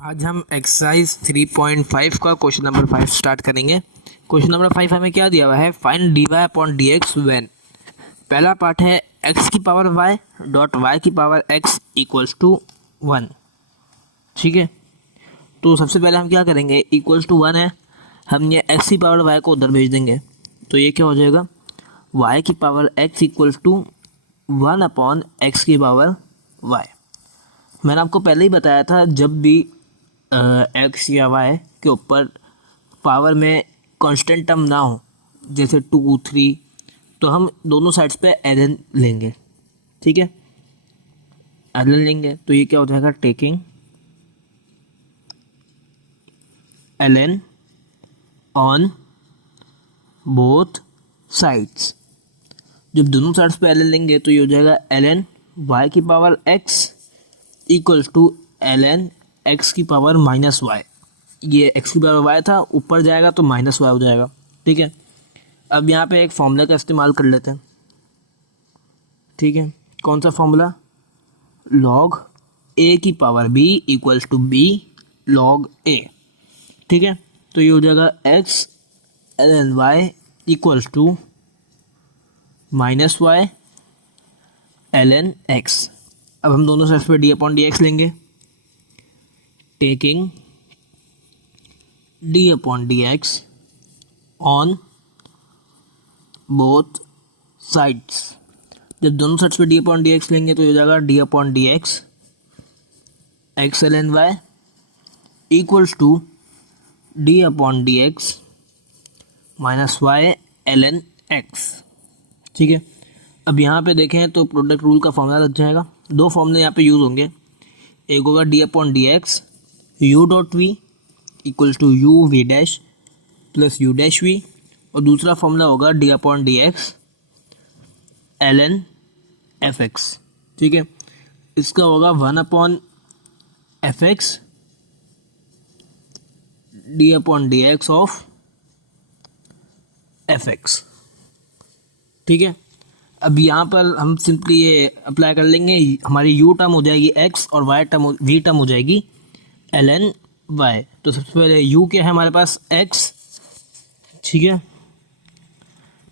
आज हम एक्सरसाइज 3.5 का क्वेश्चन नंबर 5 स्टार्ट करेंगे। क्वेश्चन नंबर 5 हमें क्या दिया हुआ है, find dy upon dx when. पहला पार्ट है x की पावर y डॉट y की पावर x इक्वल्स टू 1। ठीक है, तो सबसे पहले हम क्या करेंगे, इक्वल्स टू 1 है, हम ये x की पावर y को उधर भेज देंगे, तो ये क्या हो जाएगा, y की power x equals to 1 upon x की पावर y। मैंने आपको पहले ही बताया था, जब भी एक्स या वाई के ऊपर पावर में कांस्टेंट टर्म ना हो, जैसे 2, 3, तो हम दोनों साइड्स पे ln लेंगे। ठीक है, ln लेंगे तो ये क्या हो जाएगा, taking ln on both sides. जब दोनों साइड्स पे ln लेंगे तो ये हो जाएगा ln y की power x equals to ln x की पावर माइनस वाई। ये x की पावर y था, ऊपर जाएगा तो माइनस वाई हो जाएगा। ठीक है, अब यहाँ पे एक फॉर्मूला का इस्तेमाल कर लेते हैं। ठीक है, कौन सा फॉर्मूला, log a की power b equals to b log a। ठीक है, तो ये हो जाएगा x ln y equals to minus y ln x। अब हम दोनों साइड पे डी अपॉन डी एक्स लेंगे, taking d upon d x on both sides. जब दोनों साइड्स पे डी अपॉन डी एक्स लेंगे तो हो जाएगा d upon d x x l n y equals to d upon d x minus y l n x. ठीक है, अब यहाँ पे देखें तो प्रोडक्ट रूल का फॉर्मूला लग जाएगा। दो फॉर्मूले यहाँ पे यूज़ होंगे, एक होगा d upon d x u dot v equals to u v dash plus u dash v, और दूसरा फॉर्मूला होगा d upon d x l n f x. ठीक है, इसका होगा 1 upon f x d upon d x of f x. ठीक है, अब यहाँ पर हम सिंपली ये अप्लाई कर लेंगे, हमारी u टर्म हो जाएगी x और y टर्म v टर्म हो जाएगी ln y। तो सबसे पहले u क्या है हमारे पास, x। ठीक है,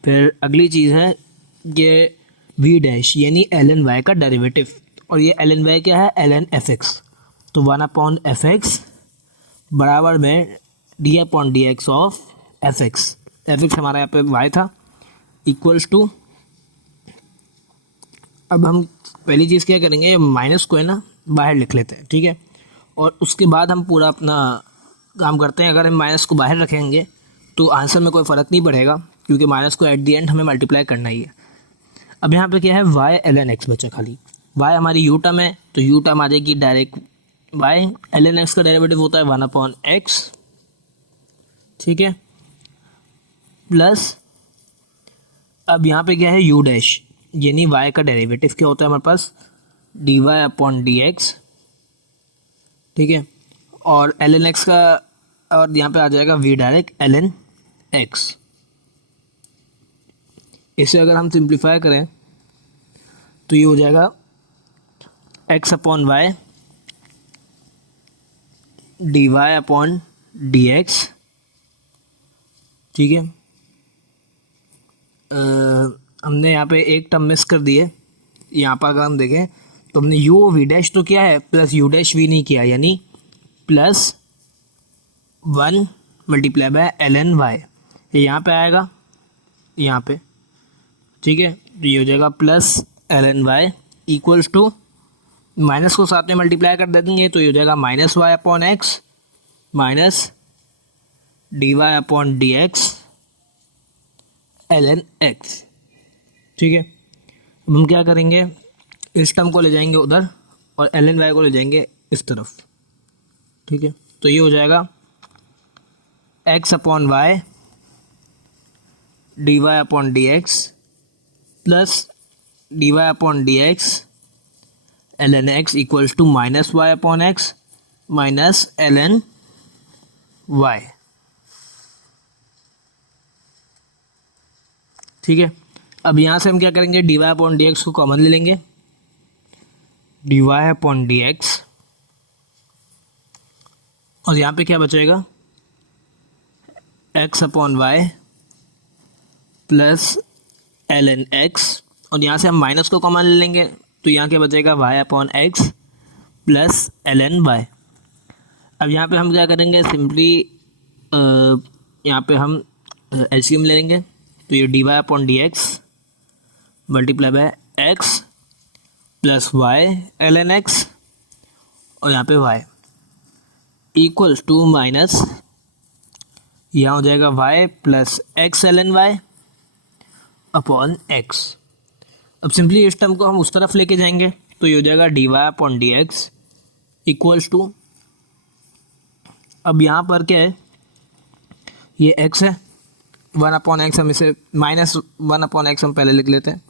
फिर अगली चीज़ है ये v डैश यानी ln y का डेरिवेटिव, और ये ln y क्या है, ln fx। तो 1 अपॉन एफ एक्स बराबर में d upon d x of f x. हमारा यहाँ पे y था इक्वल्स टू, अब हम पहली चीज़ क्या करेंगे, माइनस को है ना बाहर लिख लेते हैं। ठीक है, और उसके बाद हम पूरा अपना काम करते हैं। अगर हम माइनस को बाहर रखेंगे तो आंसर में कोई फ़र्क नहीं पड़ेगा, क्योंकि माइनस को एट दी एंड हमें मल्टीप्लाई करना ही है। अब यहाँ पे क्या है, वाई एल एन एक्स बचा खाली। वाई हमारी यू टर्म है तो यू टर्म आ जाएगी direct, y l n x का डेरिवेटिव होता है 1 अपॉन एक्स। ठीक है, प्लस अब यहाँ पे क्या है, यू डैश यानी y का डेरिवेटिव क्या होता है हमारे पास, d y upon d x. ठीक है, और एल एन एक्स का, और यहाँ पे आ जाएगा v direct l n x. इसे अगर हम सिंप्लीफाई करें तो ये हो जाएगा x upon y d y upon d x. ठीक है, हमने यहाँ पे एक टर्म मिस कर दी है। यहाँ पर अगर हम देखें तो हमने यू वी डैश तो किया है, प्लस यू डैश वी नहीं किया, यानी plus 1 multiply by l n y. ये यहाँ पे आएगा, यहाँ पे। ठीक है, तो ये हो जाएगा plus l n y equals to, minus को साथ में मल्टीप्लाई कर दे देंगे तो ये हो जाएगा minus y upon x minus d y upon d x l n x. ठीक है, अब हम क्या करेंगे, इस टर्म को ले जाएंगे उधर और एल एन वाई को ले जाएंगे इस तरफ। ठीक है, तो ये हो जाएगा x upon y d y upon d x plus d y upon d x l n x equals to minus y upon x minus l n y. ठीक है, अब यहाँ से हम क्या करेंगे, d y upon d x को common ले लेंगे, d y upon d x और यहाँ पे क्या बचेगा, x upon y plus l n x, और यहाँ से हम माइनस को कॉमन ले लेंगे तो यहाँ क्या बचेगा, y upon x plus l n y. अब यहाँ पे हम क्या करेंगे, सिंपली यहाँ पे हम एलसीएम ले लेंगे, तो ये d y upon d x multiply by x plus y l n x, और यहाँ पे वाई इक्वल्स टू माइनस, यहाँ हो जाएगा y plus x l n y upon x. अब सिंपली इस टर्म को हम उस तरफ लेके जाएंगे तो ये हो जाएगा d y upon d x equals to, अब यहाँ पर क्या है, ये x है, 1/x हम इसे -1/x हम पहले लिख लेते हैं,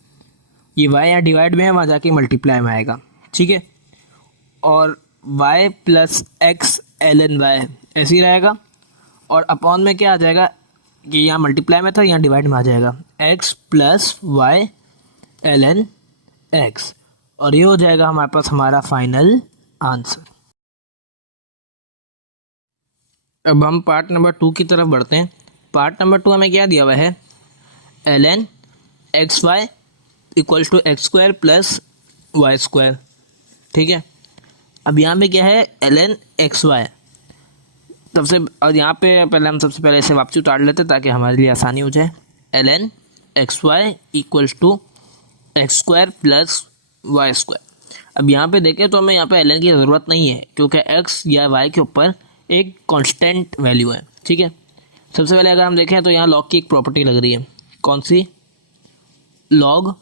ये y यहाँ डिवाइड में है, वहाँ जाके मल्टीप्लाई में आएगा, ठीक है। और y plus x l n y ऐसे ही रहेगा, और अपॉन में क्या आ जाएगा कि यहाँ मल्टीप्लाई में था, यहाँ डिवाइड में आ जाएगा x plus y l n x, और ये हो जाएगा हमारे पास हमारा फाइनल आंसर। अब हम पार्ट नंबर 2 की तरफ बढ़ते हैं। पार्ट नंबर 2 हमें क्या दिया हुआ है, l n x y equals to x square plus y square, ठीक है। अब यहाँ पे क्या है, एल एन एक्स वाई सबसे, और यहाँ पे पहले हम सबसे पहले इसे वापसी उतार लेते हैं ताकि हमारे लिए आसानी हो जाए। L n x y equals to x square plus y square. अब यहाँ पे देखें तो हमें यहाँ पे एल एन की ज़रूरत नहीं है क्योंकि एक्स या वाई के ऊपर एक कांस्टेंट वैल्यू है, ठीक है। सबसे पहले अगर हम देखें तो यहाँ लॉग की एक प्रॉपर्टी लग रही है, कौन सी, log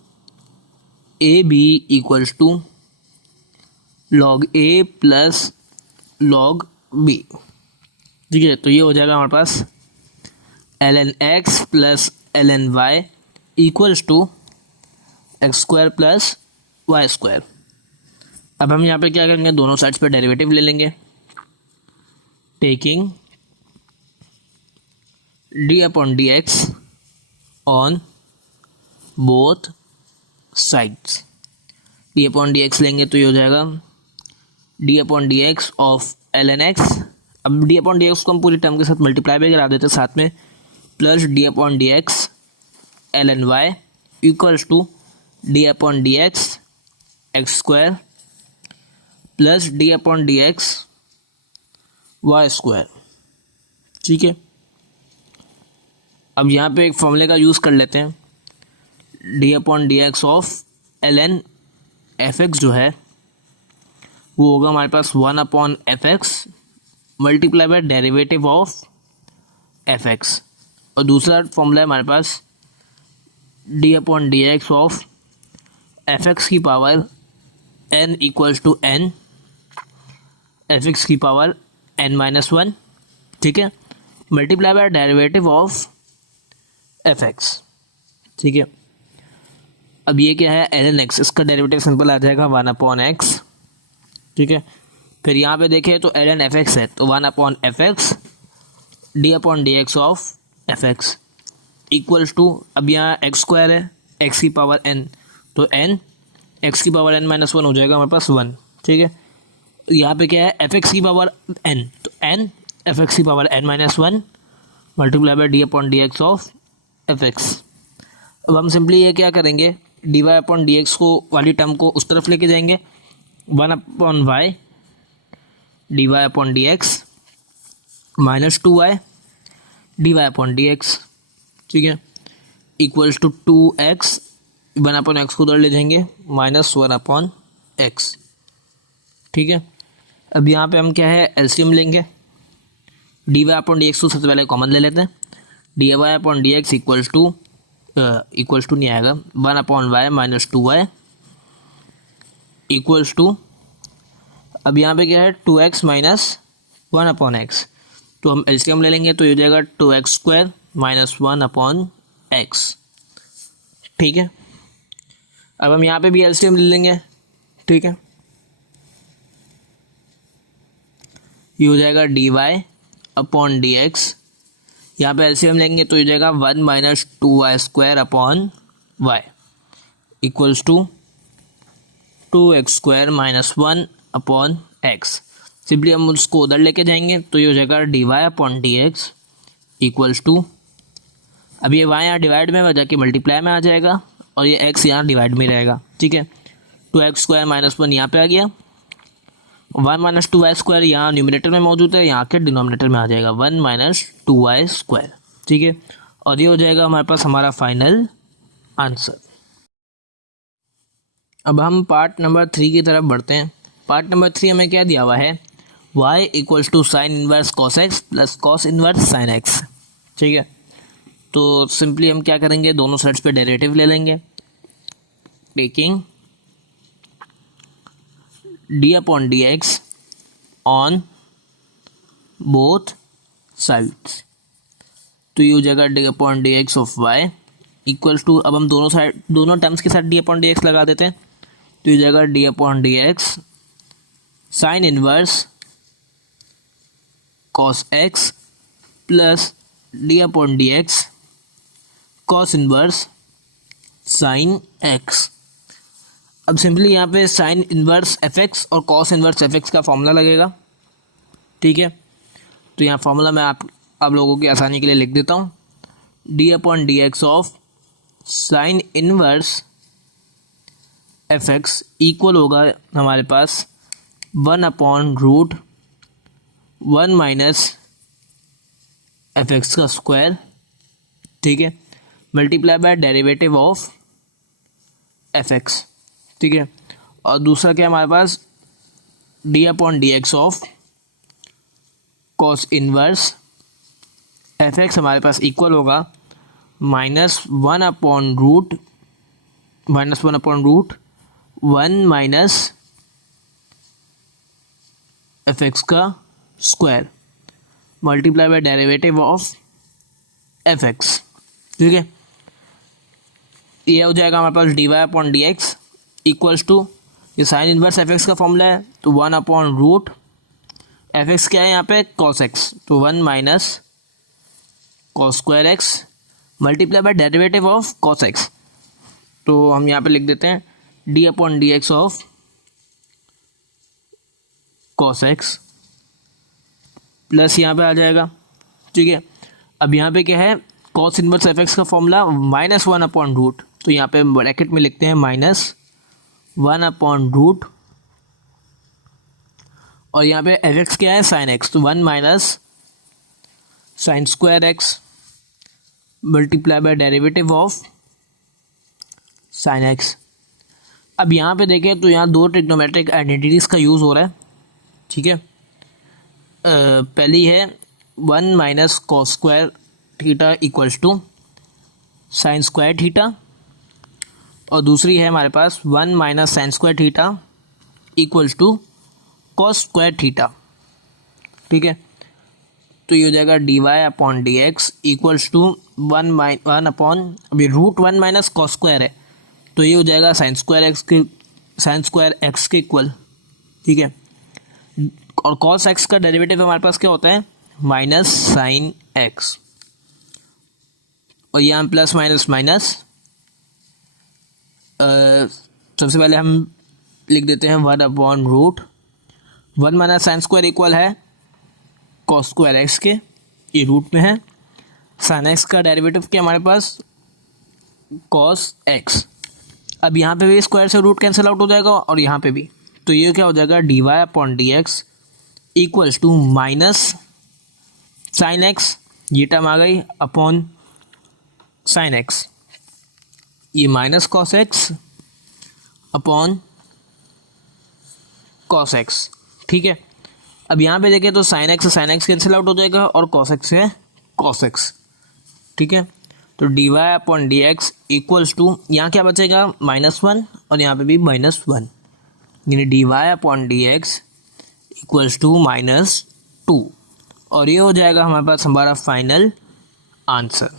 a b equals to log a plus log b, ठीक है। तो ये हो जाएगा हमारे पास l n x plus l n y equals to x square plus y square. अब हम यहाँ पे क्या करेंगे, दोनों साइड्स पे डेरिवेटिव ले लेंगे, taking d upon dx on both sides। d upon dx लेंगे तो ये हो जाएगा d upon dx of l n x. अब d upon dx को हम पूरी टर्म के साथ मल्टीप्लाई भी करा देते हैं साथ में, plus d upon dx l n y equals to d upon dx x square plus d upon dx y square, ठीक है। अब यहाँ पे एक फॉर्मूले का यूज़ कर लेते हैं, d upon d x of l n f x जो है वो होगा हमारे पास 1/f(x) multiply by derivative of f x, और दूसरा फॉर्मूला है हमारे पास d upon d x of f x की power n equals to n f x की पावर n-1, ठीक है, multiply by derivative of f x, ठीक है। अब ये क्या है, एल एन एक्स, इसका डेरिवेटिव सिंपल आ जाएगा 1/x, ठीक है। फिर यहाँ पे देखें तो एल एन एफ एक्स है तो 1/f(x) d upon d x of f x equals to, अब यहाँ एक्स स्क्वायर है, एक्स की पावर n तो n, एक्स की पावर n-1 हो जाएगा हमारे पास 1, ठीक है। यहाँ पे क्या है, एफ एक्स की पावर n तो n एफ एक्स की power n-1 multiply by d upon d x of f x. अब हम सिंपली ये क्या करेंगे, d y upon d x को वाली टर्म को उस तरफ लेके जाएंगे, 1/y d y upon d x minus 2y d y upon d x, ठीक है, इक्वल्स टू 2x 1/x को उधर ले जाएंगे -1/x, ठीक है। अब यहाँ पे हम क्या है, एलसीएम लेंगे, d y upon d x को सबसे पहले कॉमन ले लेते हैं, d y upon d x equals to नहीं आएगा, 1/y minus 2y equals to, अब यहाँ पे क्या है 2x माइनस 1/x, तो हम एलसीएम ले लेंगे तो ये हो जाएगा 2x स्क्वायर माइनस 1/x, ठीक है। अब हम यहाँ पे भी एलसीएम ले लेंगे, ठीक है, ये हो जाएगा d y upon d x, यहाँ पे एलसीएम लेंगे तो ये हो जाएगा 1 minus 2y square upon y equals to 2x square minus 1/x। Simply हम उसको उधर लेके जाएंगे तो ये हो जाएगा d y upon d x equals to, अब ये वाई यहाँ डिवाइड में बजा के मल्टीप्लाई में आ जाएगा और ये एक्स यहाँ डिवाइड में रहेगा, ठीक है। 2x² माइनस 1 यहाँ पे आ गया, 1 माइनस 2y² यहाँ न्यूमिनेटर में मौजूद है, यहाँ के डिनोमिनेटर में आ जाएगा 1 माइनस 2y², ठीक है। और ये हो जाएगा हमारे पास हमारा फाइनल आंसर। अब हम पार्ट नंबर 3 की तरफ बढ़ते हैं। पार्ट नंबर 3 हमें क्या दिया हुआ है, y equals to sine inverse cos x plus cos inverse sine x, ठीक है। तो सिंपली हम क्या करेंगे, दोनों साइड्स पे डेरिवेटिव ले लेंगे, taking d upon d x on both sides, तो ये हो जाएगा d upon d x of y equals to, अब हम दोनों टर्म्स के साथ डी अपॉन डी एक्स लगा देते हैं, तो ये हो जाएगा d upon d x sign inverse cos x plus D upon d x cos inverse sine x. अब सिंपली यहाँ पे साइन इनवर्स एफ एक्स और कॉस इनवर्स एफ एक्स का फॉर्मूला लगेगा, ठीक है। तो यहाँ फॉर्मूला मैं आप लोगों की आसानी के लिए लिख देता हूँ, d upon d x of sine inverse f x equal होगा हमारे पास 1 upon root 1 minus f x का स्क्वायर, ठीक है, multiply by derivative of f x, ठीक है। और दूसरा क्या हमारे पास, d upon d x of cos inverse f x हमारे पास इक्वल होगा minus one upon root 1 minus f x का square multiply by derivative of f x, ठीक है। ये हो जाएगा हमारे पास d y upon d x equals to, ये साइन इनवर्स एफ एक्स का फॉर्मूला है, तो 1 अपॉन रूट एफ एक्स क्या है यहाँ पे कॉस एक्स, तो 1 minus cos square x multiply by derivative of cos x, तो हम यहाँ पे लिख देते हैं d upon d x of cos x plus यहाँ पे आ जाएगा, ठीक है। अब यहाँ पे क्या है, कॉस इनवर्स एफ एक्स का फॉर्मूला -1 अपॉन रूट, तो यहाँ पे ब्रैकेट में लिखते हैं -1 अपॉन रूट, और यहाँ पे एफ एक्स क्या है साइन एक्स, तो 1 minus sine square x multiply by derivative of sine x. अब यहाँ पे देखें तो यहाँ दो ट्रिग्नोमेट्रिक आइडेंटिटीज़ का यूज़ हो रहा है, ठीक है। पहली है 1 minus cos square theta equals to sine square theta, और दूसरी है हमारे पास 1 minus sine square theta equals to cos square theta, ठीक है। तो ये हो जाएगा d y upon d x equals to 1 upon, अभी रूट 1 माइनस कॉस स्क्वायर है, तो ये हो जाएगा साइन स्क्वायर एक्स के इक्वल, ठीक है। और कॉस एक्स का डेरिवेटिव हमारे पास क्या होता है, माइनस साइन एक्स, और यहाँ प्लस माइनस माइनस, सबसे पहले हम लिख देते हैं 1 upon root 1 minus sine square equal है कॉस स्क्वायर एक्स के, ये रूट में है, साइन एक्स का डेरिवेटिव क्या हमारे पास कॉस एक्स। अब यहाँ पे भी स्क्वायर से रूट कैंसिल आउट हो जाएगा और यहाँ पे भी, तो ये क्या हो जाएगा d y upon d x equals to minus sine x, ये टर्म आ गई, अपॉन साइन एक्स, ये minus cos x upon cos x, ठीक है। अब यहाँ पे देखें तो साइन एक्स कैंसिल आउट हो जाएगा और कॉस एक्स है कॉस एक्स, ठीक है। तो d y upon d x equals to, यहाँ क्या बचेगा -1 और यहाँ पे भी -1, यानी d y upon d x equals to -2, और ये हो जाएगा हमारे पास हमारा फाइनल आंसर।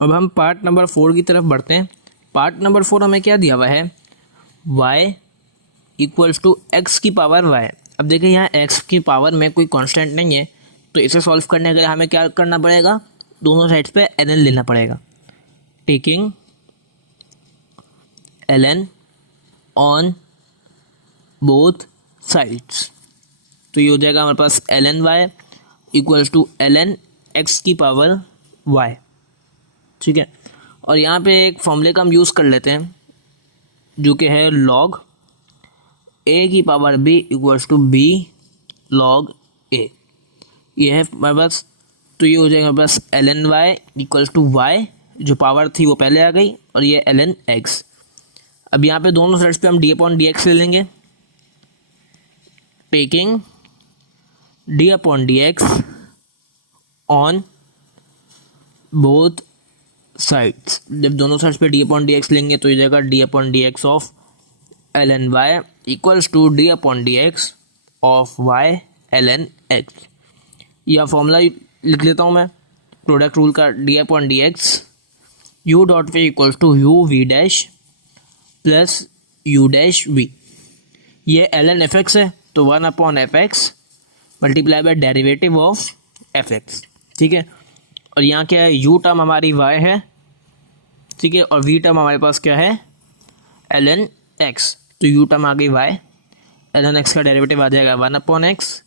अब हम पार्ट नंबर 4 की तरफ बढ़ते हैं। पार्ट नंबर 4 हमें क्या दिया हुआ है, y इक्वल्स टू एक्स की पावर y। अब देखिए यहाँ x की पावर में कोई कांस्टेंट नहीं है, तो इसे सॉल्व करने के लिए हमें क्या करना पड़ेगा, दोनों साइड्स पे ln लेना पड़ेगा, taking ln on both sides, तो ये हो जाएगा हमारे पास ln y equals to ln x की पावर y, ठीक है। और यहाँ पे एक फॉर्मूले का हम यूज़ कर लेते हैं जो कि है log a की power b equals to b log a, ये है हमारे पास। तो ये हो जाएगा हमारे पास ln y equals to y, जो पावर थी वो पहले आ गई, और ये ln x। अब यहाँ पे दोनों साइड्स पे हम d/dx ले लेंगे, taking d/dx on both sides. जब दोनों साइड्स पे d/dx लेंगे तो ये जाएगा d/dx of ln y equals to d/dx of y ln x। यह फॉर्मूला लिख लेता हूँ मैं प्रोडक्ट रूल का, d/dx u dot v equals to u v dash plus u dash v। ये ln fx है तो 1/fx multiply by derivative of fx, ठीक है। और यहाँ क्या है, u टर्म हमारी y है, ठीक है, और v टर्म हमारे पास क्या है ln x। तो u टर्म आ गई y, ln x का डेरिवेटिव आ जाएगा 1/x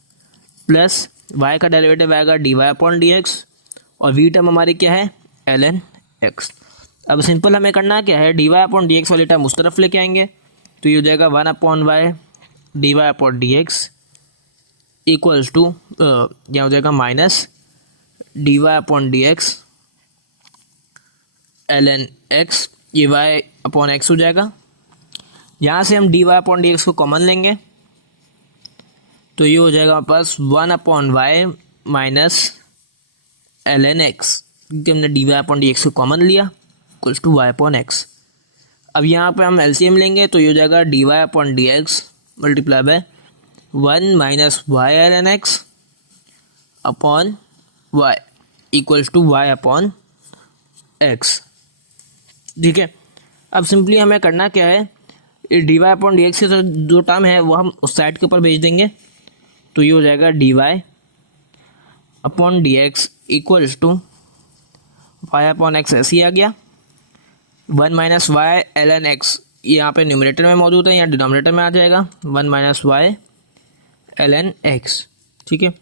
प्लस y का डेरिवेटिव आएगा dy/dx, और v टर्म हमारी क्या है ln x। अब सिंपल हमें करना क्या है, dy/dx वाली टर्म उस तरफ लेके आएंगे, तो ये हो जाएगा 1/y dy/dx इक्वल्स टू यहाँ हो जाएगा माइनस dy/dx ln x, ये y/x हो जाएगा। यहाँ से हम dy/dx को कॉमन लेंगे तो ये हो जाएगा पास 1/y माइनस ln x, क्योंकि हमने dy/dx को कॉमन लिया, इक्वल्स टू y/x। अब यहाँ पे हम LCM लेंगे तो ये हो जाएगा dy/dx multiply by 1 minus y ln x upon y equals to y/x, ठीक है। अब सिंपली हमें करना क्या है, dy/dx के जो टर्म है वो हम उस साइड के ऊपर भेज देंगे, तो ये हो जाएगा dy/dx इक्वल्स टू y/x, ऐसे ही आ गया। 1 माइनस y ln x ये यहाँ पे न्यूमरेटर में मौजूद है, यहाँ डिनोमिनेटर में आ जाएगा 1 माइनस y ln x, ठीक है।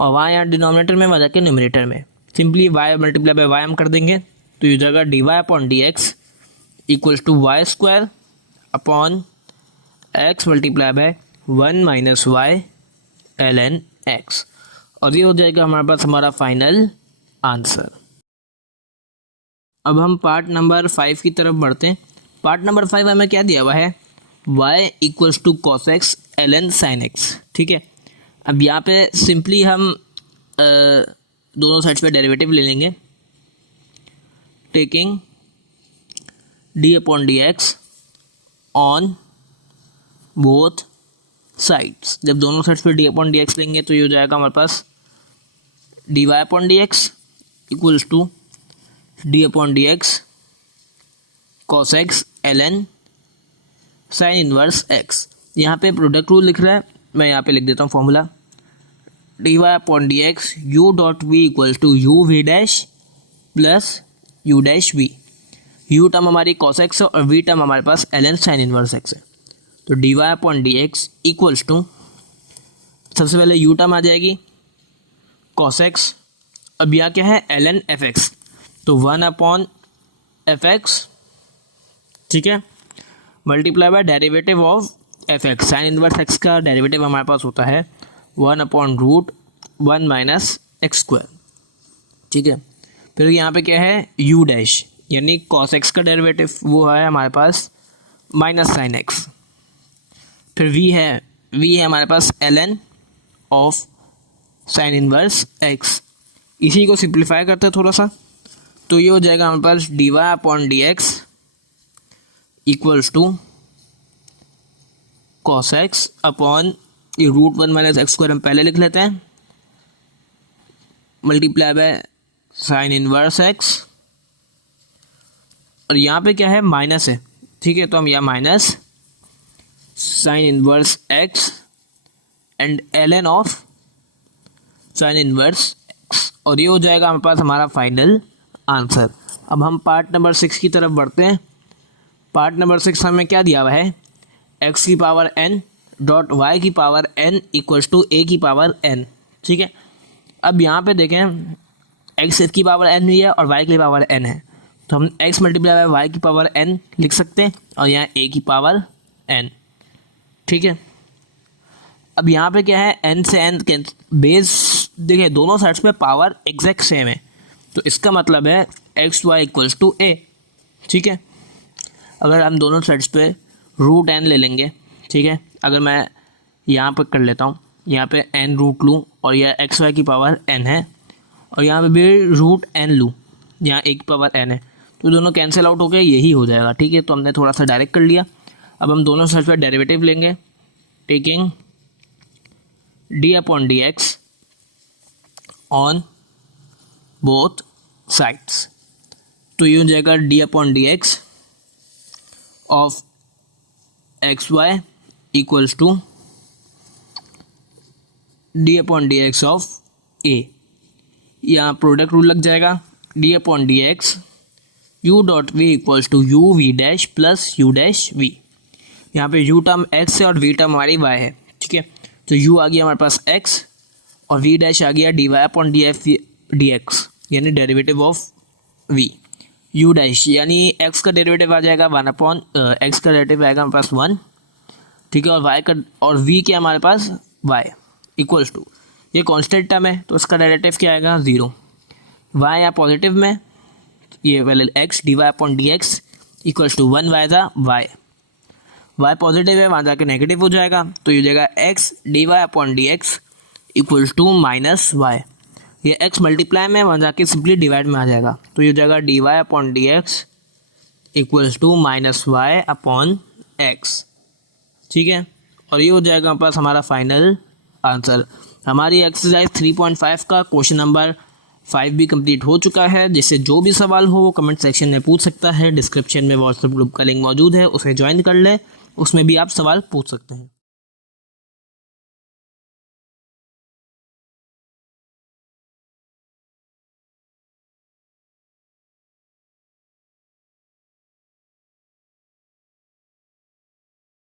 और y यहाँ डिनोमिनेटर में वजह के न्यूमरेटर में, simply y multiply by y हम कर देंगे, तो ये जाएगा dy/dx equals to y square upon x multiply by 1 minus y ln x, और ये हो जाएगा हमारे पास हमारा फाइनल आंसर। अब हम पार्ट नंबर 5 की तरफ बढ़ते हैं। पार्ट नंबर 5 हमें क्या दिया हुआ है, y equals to cos x ln sin x, ठीक है। अब यहाँ पे सिंपली हम दोनों साइड्स पे डेरिवेटिव ले लेंगे, taking d/dx on both sides. जब दोनों साइड्स पे d/dx लेंगे तो ये हो जाएगा हमारे पास dy/dx equals to d/dx cos x ln sin inverse x। यहाँ पे प्रोडक्ट रूल लिख रहा है, मैं यहाँ पे लिख देता हूँ formula, dy/dx u dot v equals to u v dash plus u dash v। u term हमारी cos x है और v टर्म हमारे पास ln sin इनवर्स x है, तो dy/dx इक्वल्स टू सबसे पहले u टर्म आ जाएगी cos x, अब यहाँ क्या है ln fx, तो 1/fx, ठीक है, multiply by derivative of fx। Sine inverse x का डेरिवेटिव हमारे पास होता है 1/√1 माइनस एक्स स्क्वायर, ठीक है। फिर यहाँ पे क्या है u डैश, यानी cos x का डेरिवेटिव वो है हमारे पास माइनस साइन x। फिर v है हमारे पास ln of sine inverse x। इसी को सिंप्लीफाई करते हैं थोड़ा सा, तो ये हो जाएगा हमारे पास dy/dx equals to cos x upon ये √1 माइनस एक्स स्क्वायर हम पहले लिख लेते हैं, multiply by sine inverse x, और यहाँ पे क्या है माइनस है, ठीक है, तो हम यहाँ minus sine inverse x and ln of sine inverse x, और ये हो जाएगा हमारे पास हमारा फाइनल आंसर। अब हम पार्ट नंबर 6 की तरफ बढ़ते हैं। पार्ट नंबर 6 हमें क्या दिया हुआ है, x की पावर n डॉट वाई की पावर n इक्वल्स टू ए की पावर n। ठीक है, अब यहाँ पे देखें x की पावर n हुई है और y की पावर n है, तो हम x मल्टीप्लाई बाय वाई की पावर n लिख सकते हैं और यहाँ a की पावर n। ठीक है, अब यहाँ पे क्या है, n से n के बेस देखिए दोनों साइड्स पे पावर एग्जैक्ट सेम है, तो इसका मतलब है एक्स वाई इक्वल्स टू ए। ठीक है, अगर हम दोनों साइड्स पे रूट n ले लेंगे, ठीक है, अगर मैं यहाँ पर कर लेता हूँ, यहाँ पे n रूट लूँ और यह एक्स वाई की पावर n है और यहाँ पे भी रूट n लूँ, यहाँ a की पावर n है, तो दोनों कैंसिल आउट हो गए, यही हो जाएगा। ठीक है, तो हमने थोड़ा सा डायरेक्ट कर लिया। अब हम दोनों साइड पे डेरिवेटिव लेंगे, taking d upon d x on both sides, तो ये हो जाएगा d upon d x of x y equals to d upon d x of a। यहाँ प्रोडक्ट रूल लग जाएगा, d upon d x u dot v equals to u v dash plus u dash v। यहाँ पे u term x है और v term हमारी y है। ठीक है, तो u आ गया हमारे पास x और v डैश आ गया dy अपॉन डी एक्स यानी derivative of v। u dash यानी x का डेरिवेटिव आ जाएगा 1 अपॉन x का डेरिवेटिव आएगा हमारे पास 1। ठीक है, और y का और v क्या हमारे पास y इक्वल्स टू, ये कांस्टेंट टर्म है तो इसका डेरिवेटिव क्या आएगा 0। y यहाँ पॉजिटिव में, ये value x d y upon d x equals to 1 y था y पॉजिटिव है, वहाँ जाके नेगेटिव हो जाएगा, तो ये हो जाएगा x d y upon d x equals to minus y. ये x मल्टीप्लाई में, वहाँ जाके सिंपली डिवाइड में आ जाएगा, तो ये हो जाएगा d y upon d x equals to minus y upon x. ठीक है, और ये हो जाएगा हमारे पास हमारा फाइनल आंसर। हमारी एक्सरसाइज 3.5 का क्वेश्चन नंबर 5 भी कंप्लीट हो चुका है। जिससे जो भी सवाल हो वो कमेंट सेक्शन में पूछ सकता है। डिस्क्रिप्शन में व्हाट्सएप ग्रुप का लिंक मौजूद है, उसे ज्वाइन कर ले, उसमें भी आप सवाल पूछ सकते हैं।